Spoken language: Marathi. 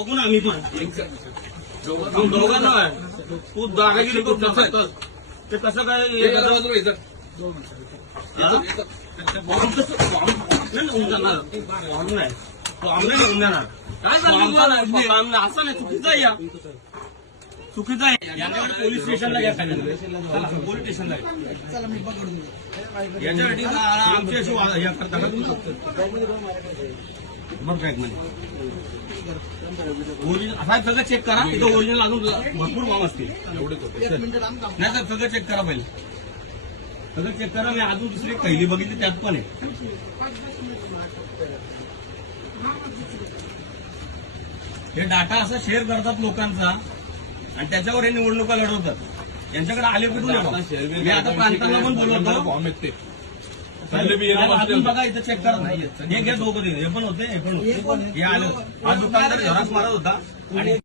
बघू ना आम्ही पण दोघांना आहे. तू दादागिरी करू शकतो ते कसं काय असं नाही चुकीचं आहे या चुकीचं आहे यांच्याकडे पोलीस स्टेशनला घ्या पोलीस स्टेशनला याच्यासाठी आमची अशी या करता का तुम्ही बघ काय म्हणजे ओरिजिनल असा सगळं चेक करा इथं ओरिजिनल अजून भरपूर फॉर्म असतील नाही सर सगळं चेक करा पहिले सगळं चेक करा मी अजून दुसरी पहिली बघितली त्यात पण आहे हे डाटा असा शेअर करतात लोकांचा आणि त्याच्यावर हे निवडणुका लढवतात यांच्याकडे आले कुठून मी आता प्रांतांना पण बोलवतो फॉर्म येते अजून बघा इथं चेक करत नाही हे घ्या दोघं हे पण होते हे पण होते हे आलं हा दुकानदार घरात मारत होता आणि